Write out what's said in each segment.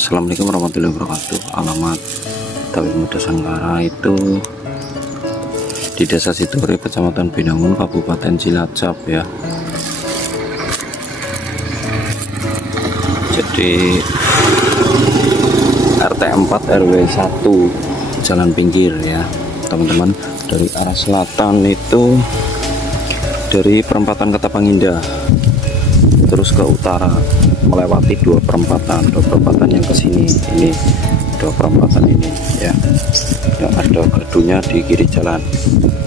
Assalamualaikum warahmatullahi wabarakatuh. Alamat Tabib Muda Sanggara itu di Desa Sidore, Kecamatan Binangun, Kabupaten Cilacap ya. Jadi RT 4 RW 1 jalan pinggir ya teman-teman. Dari arah selatan itu dari perempatan Ketapang Indah terus ke utara melewati dua perempatan yang ke sini, ini dua perempatan ini ya. Dan ada gardunya di kiri jalan,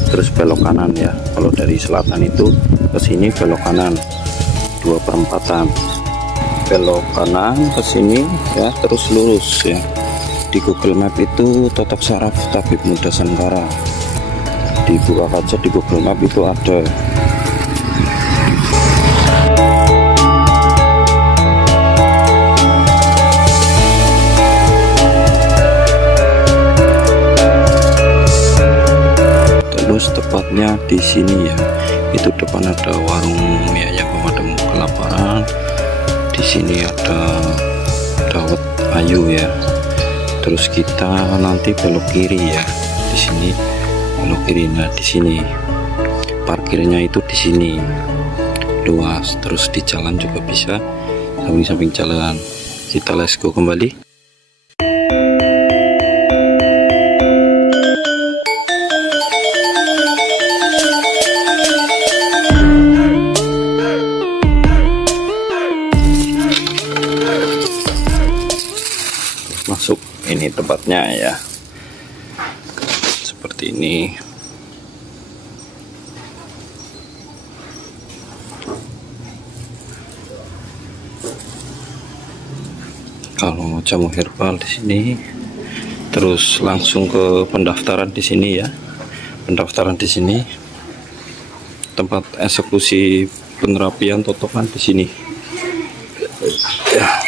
terus belok kanan ya. Kalau dari selatan itu ke sini belok kanan, dua perempatan belok kanan ke sini ya, terus lurus ya. Di Google Map itu Totok Saraf Tabib Muda Sanggara, dibuka aja di Google Map itu ada. Terus tepatnya di sini ya, itu depan ada warung mie ayam pemadam kelaparan. Di sini ada dawet ayu ya. Terus kita nanti belok kiri ya. Di sini belok kiri. Nah, di sini parkirnya itu di sini luas. Terus di jalan juga bisa, samping-samping jalan. Kita let's go kembali. Masuk, ini tempatnya ya, seperti ini. Kalau jamu herbal di sini, terus langsung ke pendaftaran di sini ya. Pendaftaran di sini, tempat eksekusi penerapian totokan di sini ya.